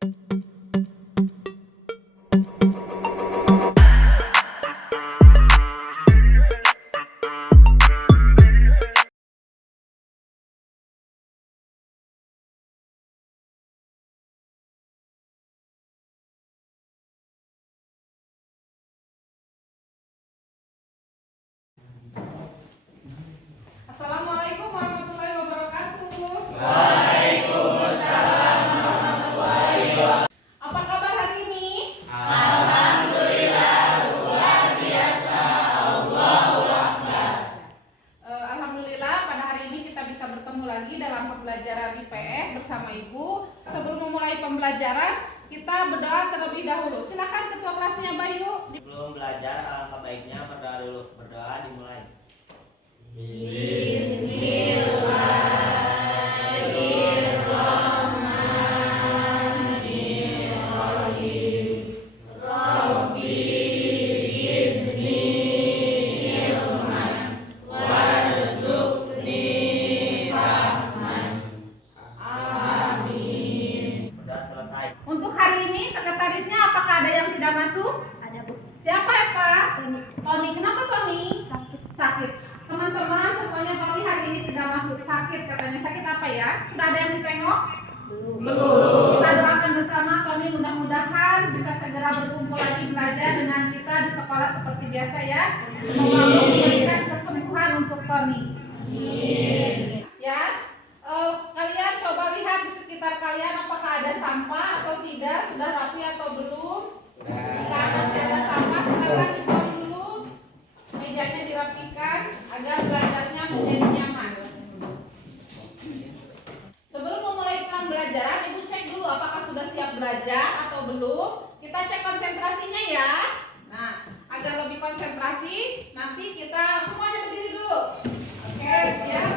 Assalamualaikum warahmatullahi wabarakatuh. Waalaikumsalam warahmatullahi wabarakatuh. Apa kabar hari ini? Alhamdulillah luar biasa. Allahu Akbar. Alhamdulillah pada hari ini kita bisa bertemu lagi dalam pembelajaran IPS bersama Ibu. Sebelum memulai pembelajaran, kita berdoa terlebih dahulu. Silakan ketua kelasnya Bayu. Sebelum belajar, alangkah baiknya berdoa dulu. Berdoa dimulai. Bismillahirrahmanirrahim. Rabbi zidni ilman warzuqni fahman. Amin. Sudah selesai. Untuk hari ini sekretarisnya apakah ada yang tidak masuk? Ada, Bu. Siapa ya Pak? Tony. Tony. Kenapa Tony? Sakit. Sakit. Teman-teman semuanya Tony hari ini tidak masuk, sakit katanya. Sakit apa ya? Sudah ada yang ditengok? Belum. Kita doakan bersama Tony mudah-mudahan bisa segera berkumpul lagi belajar dengan kita di sekolah seperti biasa ya. Semoga Allah memberikan kesembuhan untuk Tony. Ya. Kalian coba lihat di sekitar kalian apakah ada sampah atau tidak, sudah rapi atau belum? Jika masih ada sampah silakan dibuang dulu. Mejanya dirapikan agar belajarnya menjadi nyaman. Sebelum memulai pembelajaran, Ibu cek dulu apakah sudah siap belajar atau belum. Kita cek konsentrasinya ya. Nah, agar lebih konsentrasi, nanti kita semuanya berdiri dulu. Oke, siap?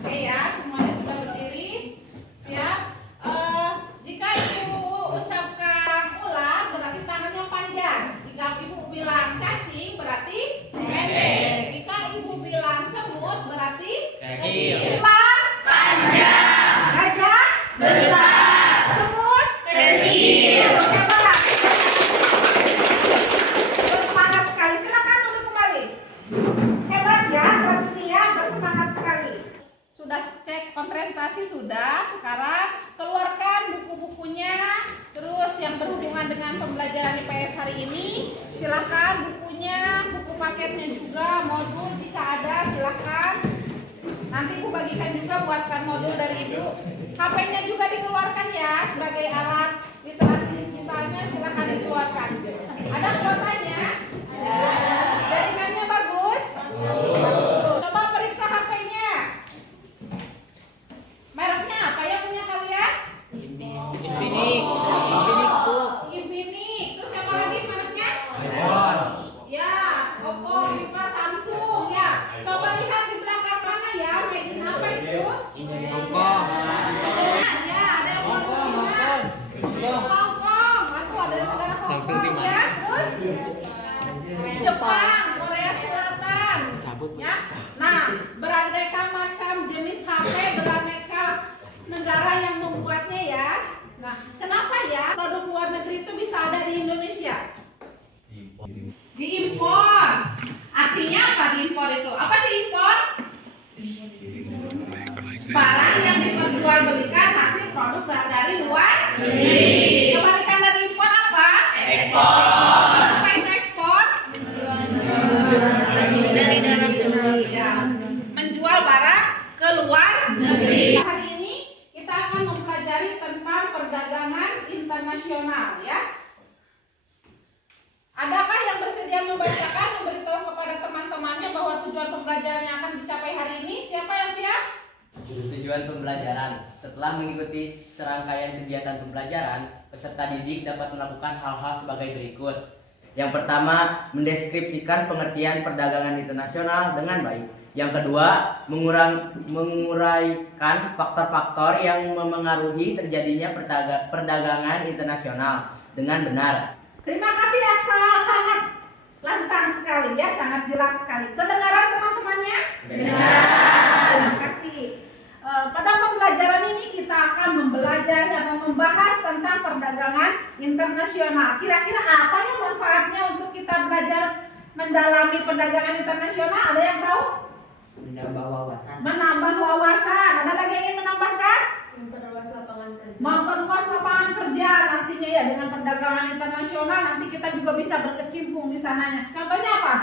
Oke ya, semuanya sudah berdiri. Siap? Jika Ibu ucapkan ular, berarti tangannya panjang. Jika Ibu bilang cacing, berarti pendek. Jika Ibu bilang semut, berarti Kecil. Ular Panjang. gajah Besar. semut Kecil. hebat. Bersemangat sekali. Silakan duduk kembali. Hebat ya, kelas ini ya, bersemangat sekali. Sudah cek konsentrasi sudah. Sekarang keluarkan buku-bukunya. Terus yang berhubungan dengan pembelajaran IPS hari ini, silakan bukunya, buku paketnya juga, modul jika ada silakan. Nanti Ibu bagikan juga buatkan modul dari Ibu. HP-nya juga dikeluarkan ya sebagai alat literasi digitalnya, silakan dikeluarkan. Ada kuotanya? Ada. Jaringannya bagus? Bagus. Coba periksa HP-nya. Mereknya apa ya punya kalian? Infinix. Terus siapa lagi mereknya? Ya, Oppo, Vivo, Samsung ya. Coba lihat di belakang mana ya, made in apa itu? Ya, ada yang produk Cina. Hongkong. Aduh, ada negara Hongkong ya. Terus Jepang, Korea Selatan. Ya. Nah, beraneka macam jenis HP, beraneka negara yang membuatnya ya. Nah, kenapa ya produk luar negeri itu bisa ada di Indonesia? Diimpor. Artinya apa diimpor itu? Apa sih impor? Barang yang diperjualbelikan hasil produk dari luar negeri. Kebalikan dari impor apa? Ekspor. Apa itu ekspor? Dari dalam negeri. Ya, menjual barang ke luar negeri. Hari ini kita akan mempelajari tentang perdagangan internasional ya. Adakah yang bersedia membacakan, memberitahu kepada teman-temannya bahwa tujuan pembelajaran yang akan dicapai hari ini? Siapa yang siap? Tujuan pembelajaran. Setelah mengikuti serangkaian kegiatan pembelajaran, peserta didik dapat melakukan hal-hal sebagai berikut. Yang pertama, mendeskripsikan pengertian perdagangan internasional dengan baik. Yang kedua, menguraikan faktor-faktor yang memengaruhi terjadinya perdagangan internasional dengan benar. Terima kasih Aksa, sangat lantang sekali ya, sangat jelas sekali. Kedengaran teman-temannya? Benar. Terima kasih. Pada pembelajaran ini kita akan mempelajari atau membahas tentang perdagangan internasional. Kira-kira apa ya manfaatnya untuk kita belajar mendalami perdagangan internasional? Ada yang tahu? Menambah wawasan. Menambah wawasan. Ada lagi yang ingin menambahkan? Memperluas lapangan kerja. Memperluas lapangan kerja nantinya ya, dengan perdagangan internasional nanti kita juga bisa berkecimpung di sananya. Contohnya apa?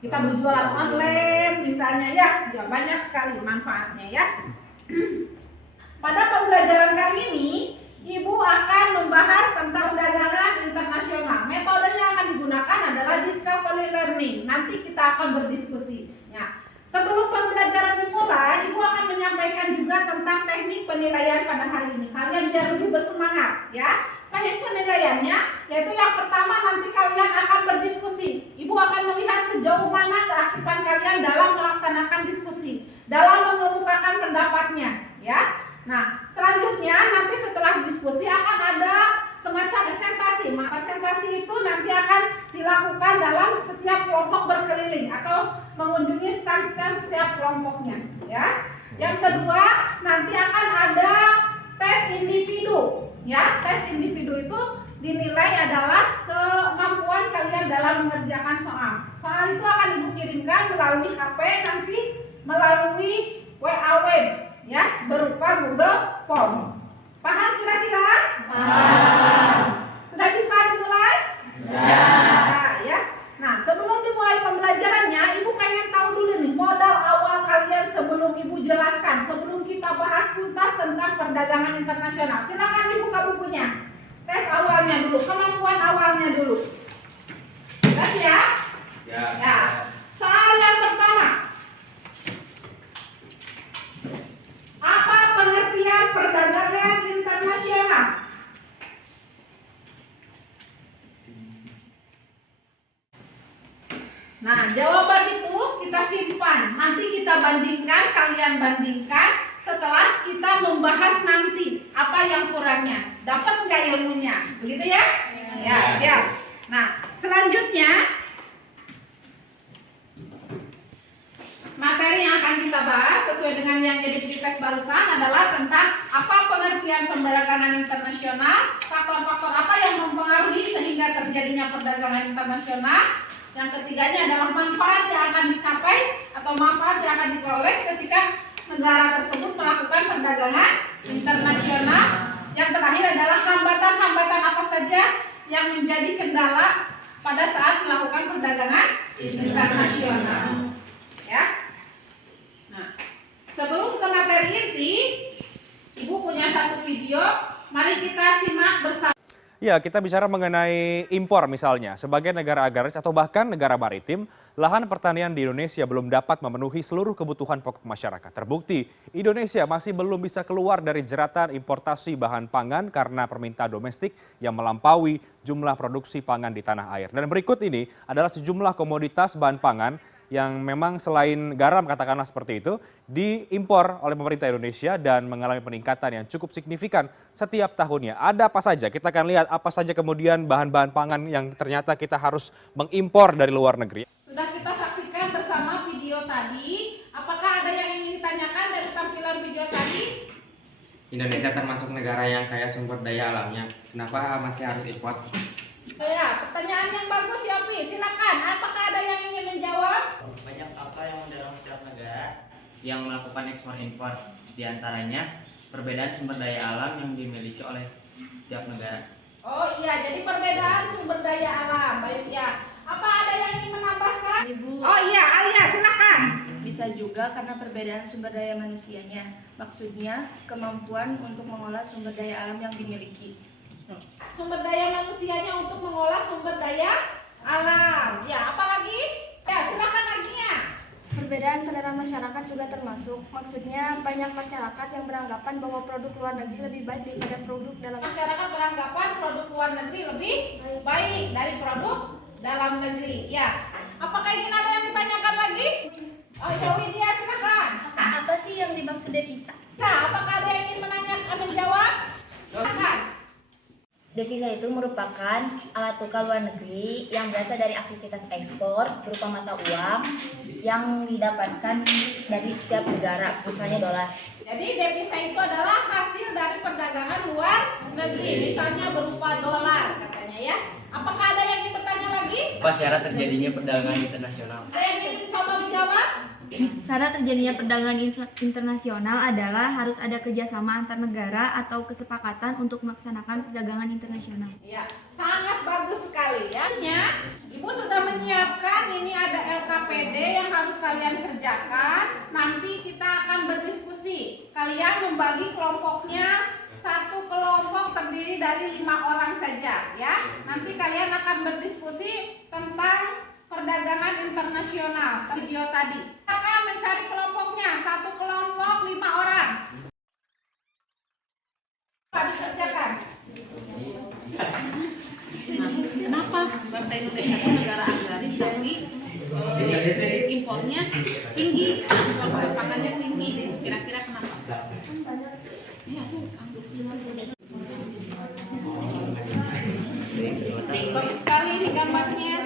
Kita berjualan online misalnya ya, ya banyak sekali manfaatnya ya. Pada pembelajaran kali ini, Ibu akan membahas tentang perdagangan internasional. Metode yang akan digunakan adalah discovery learning. Nanti kita akan berdiskusi. Ya. Sebelum pembelajaran dimulai, Ibu akan menyampaikan juga tentang teknik penilaian pada hari ini. Kalian biar lebih bersemangat, ya. Teknik penilaiannya, yaitu yang pertama nanti kalian akan berdiskusi. Ibu akan melihat sejauh mana keaktifan kalian dalam melaksanakan diskusi, dalam mengemukakan pendapatnya, ya. Nah, selanjutnya nanti setelah diskusi akan ada semacam presentasi. Presentasi itu nanti akan dilakukan dalam setiap kelompok berkeliling atau mengunjungi stand-stand setiap kelompoknya, ya. Yang kedua, nanti akan ada tes individu, ya. Tes individu itu dinilai adalah kemampuan kalian dalam mengerjakan soal. Soal itu akan Ibu kirimkan melalui HP, nanti melalui WA web, ya, berupa Google Form. Paham kira-kira? Sudah bisa dimulai? Nah, ya. Nah, sebelum dimulai pembelajarannya, Ibu pengen tahu dulu nih modal awal kalian sebelum Ibu jelaskan, sebelum kita bahas tuntas tentang perdagangan internasional. Silakan dibuka bukunya. Tes awalnya dulu, kemampuan awalnya dulu. Sudah siap? Ya. Soal yang pertama. Apa pengertian perdagangan internasional? Nah, jawaban itu kita simpan. Nanti kita bandingkan, kalian bandingkan setelah kita membahas nanti apa yang kurangnya. Dapat nggak ilmunya? Begitu ya? Ya, siap. Nah, selanjutnya materi yang akan kita bahas sesuai dengan yang jadi tes barusan adalah tentang apa pengertian perdagangan internasional, faktor-faktor apa yang mempengaruhi sehingga terjadinya perdagangan internasional. Yang ketiganya adalah manfaat yang akan dicapai atau manfaat yang akan diperoleh ketika negara tersebut melakukan perdagangan internasional. Yang terakhir adalah hambatan-hambatan apa saja yang menjadi kendala pada saat melakukan perdagangan internasional. Ya. Nah, sebelum ke materi inti, Ibu punya satu video. Mari kita simak bersama. Ya, kita bicara mengenai impor misalnya. Sebagai negara agraris atau bahkan negara maritim, lahan pertanian di Indonesia belum dapat memenuhi seluruh kebutuhan pokok masyarakat. Terbukti, Indonesia masih belum bisa keluar dari jeratan importasi bahan pangan karena permintaan domestik yang melampaui jumlah produksi pangan di tanah air. Dan berikut ini adalah sejumlah komoditas bahan pangan yang memang selain garam katakanlah seperti itu, diimpor oleh pemerintah Indonesia dan mengalami peningkatan yang cukup signifikan setiap tahunnya. Ada apa saja? Kita akan lihat apa saja kemudian bahan-bahan pangan yang ternyata kita harus mengimpor dari luar negeri. Sudah kita saksikan bersama video tadi. Apakah ada yang ingin ditanyakan dari tampilan video tadi? Indonesia termasuk negara yang kaya sumber daya alamnya. Kenapa masih harus impor? Ya, pertanyaan yang bagus ya, Pi. Silakan. Apakah ada yang ingin menjawab? Banyak faktor yang mendorong setiap negara yang melakukan ekspor impor. Di antaranya perbedaan sumber daya alam yang dimiliki oleh setiap negara. Oh iya, jadi perbedaan sumber daya alam. Baik ya. Apa ada yang ingin menambahkan? Ibu. Oh iya, Alia, silakan. Bisa juga karena perbedaan sumber daya manusianya. Maksudnya kemampuan untuk mengolah sumber daya alam yang dimiliki. Sumber daya manusianya untuk mengolah sumber daya alam. Ya, apa lagi? Ya, silakan lagi ya. Perbedaan selera masyarakat juga termasuk. Maksudnya banyak masyarakat yang beranggapan bahwa produk luar negeri lebih baik daripada produk dalam negeri. Masyarakat beranggapan produk luar negeri lebih baik dari produk dalam negeri. Ya. Apakah ingin ada yang ditanyakan lagi? Oh, ya Widya, silakan. Apa sih yang dimaksud devisa? Nah, apakah ada yang ingin menjawab? Silakan. Devisa itu merupakan alat tukar luar negeri yang berasal dari aktivitas ekspor berupa mata uang yang didapatkan dari setiap negara, misalnya dolar. Jadi devisa itu adalah hasil dari perdagangan luar negeri, misalnya berupa dolar katanya ya. Apakah ada yang ingin bertanya lagi? Apa syarat terjadinya perdagangan internasional? Ada yang ingin coba menjawab? Syarat terjadinya perdagangan internasional adalah harus ada kerjasama antar negara atau kesepakatan untuk melaksanakan perdagangan internasional. Ya, sangat bagus sekali ya. Ibu sudah menyiapkan, ini ada LKPD yang harus kalian kerjakan. Nanti kita akan berdiskusi. Kalian membagi kelompoknya, satu kelompok terdiri dari 5 orang saja ya. Nanti kalian akan berdiskusi tentang perdagangan internasional video tadi. Akan mencari kelompoknya, satu kelompok 5 orang. Habis kerjakan. Kenapa bangsa Indonesia itu negara agraris tapi impornya tinggi, impor pakannya tinggi? Kira-kira kenapa? Bagus sekali ini gambarnya.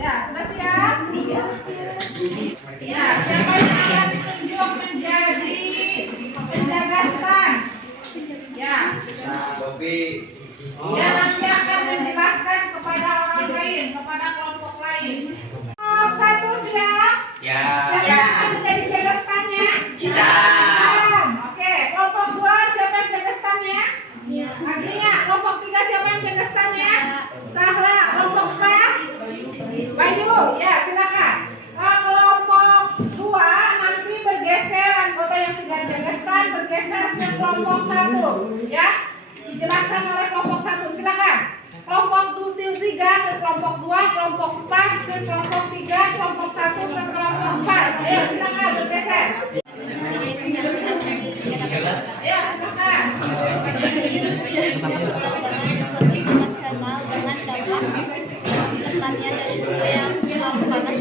Ya, sudah siap? Iya. Ya, siapa yang akan ditunjuk menjadi penjaga stand? Ya. Dia nanti akan menjelaskan kepada orang lain, kepada kelompok lain. Satu siap? Ya. Siapa yang akan menjadi penjaga standnya? Bisa. Oke, kelompok 2 siapa yang jaga standnya? Agnia. Kelompok 3 siapa yang jaga standnya? Sahra. Kelompok 4? Bayu. Ya, silakan. Kelompok 2 nanti bergeser, anggota yang tidak jaga stand bergeser ke kelompok 1. Ya, dijelaskan oleh kelompok 1. Silakan. Kelompok 3 ke kelompok 2, kelompok 4 ke kelompok 3, kelompok 1 ke kelompok 4. Ayo silakan bergeser. Ya, silakan. Pertanian dari situ yang merupakan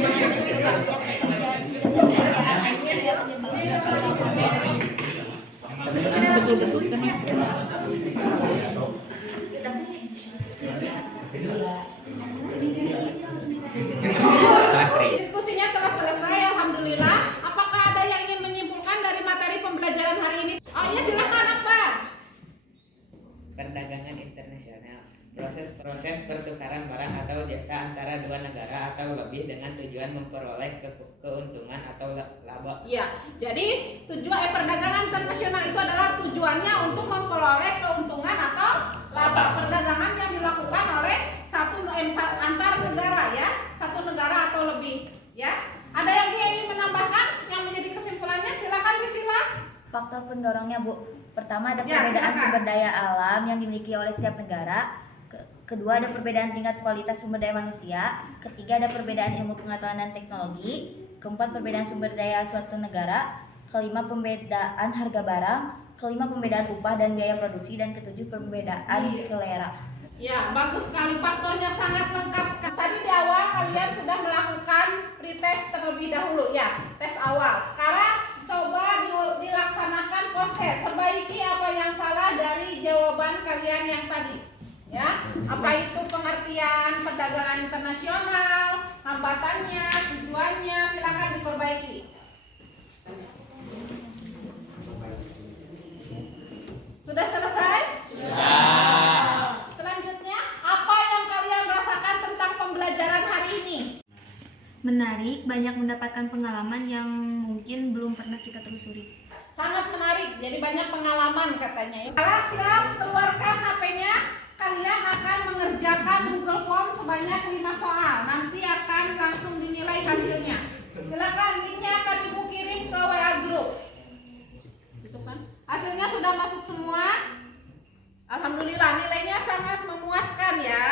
Diskusinya telah selesai, alhamdulillah. Apakah ada yang ingin menyimpulkan dari materi pembelajaran hari ini? Oh iya, silakan Akbar. Perdagangan internasional, proses pertukaran barang atau jasa antara dua negara atau lebih dengan tujuan memperoleh keuntungan atau laba. Ya, jadi tujuan perdagangan internasional itu adalah tujuannya untuk memperoleh keuntungan atau laba. Perdagangan yang dilakukan oleh antar negara ya, satu negara atau lebih ya. Ada yang ingin menambahkan yang menjadi kesimpulannya? Silakan Priscilla. Faktor pendorongnya, Bu. Pertama ada Ya, perbedaan silakan. sumber daya alam yang dimiliki oleh setiap negara. Kedua ada perbedaan tingkat kualitas sumber daya manusia. Ketiga ada perbedaan ilmu pengetahuan dan teknologi. Keempat perbedaan sumber daya suatu negara. Kelima pembedaan harga barang. Kelima pembedaan upah dan biaya produksi. Dan ketujuh perbedaan selera. Ya, bagus sekali, faktornya sangat lengkap sekali. Tadi di awal kalian sudah melakukan pretest terlebih dahulu ya, tes awal. Sekarang coba dilaksanakan post-test. Perbaiki apa yang salah dari jawaban kalian yang tadi. Ya, apa itu pengertian perdagangan internasional, hambatannya, tujuannya, silakan diperbaiki. Sudah selesai? Selanjutnya, apa yang kalian rasakan tentang pembelajaran hari ini? menarik, banyak mendapatkan pengalaman yang mungkin belum pernah kita telusuri. Sangat menarik, jadi banyak pengalaman katanya. Sekarang siap, keluarkan HP-nya. Kalian akan mengerjakan Google Form sebanyak 5 soal. Nanti akan langsung dinilai hasilnya. Silakan, linknya akan ibu kirim ke WA Group. Gitu kan? Hasilnya sudah masuk semua. Alhamdulillah, nilainya sangat memuaskan ya.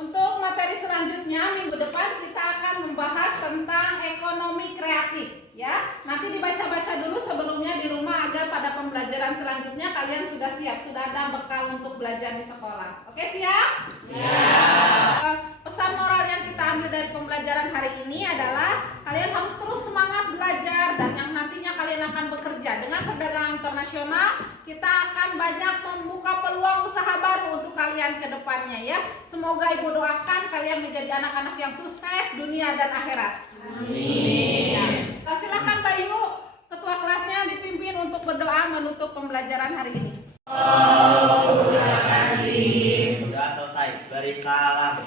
Untuk materi selanjutnya minggu depan kita akan membahas tentang ekonomi kreatif ya. Nanti dibaca-baca dulu sebelumnya di rumah agar pada pembelajaran selanjutnya kalian sudah siap, sudah ada bekal untuk belajar di sekolah. Oke, siap? Siap. Pesan moral yang kita ambil dari pembelajaran hari ini adalah kalian harus terus semangat belajar dan yang nanti nantinya kalian akan bekerja. Dengan perdagangan internasional, kita akan banyak membuka peluang usaha baru untuk kalian ke depannya ya. Semoga Ibu doakan kalian menjadi anak-anak yang sukses dunia dan akhirat. Amin. Ya. Silakan Mbak Yu, ketua kelasnya dipimpin untuk berdoa menutup pembelajaran hari ini. Sudah selesai. Beri salam.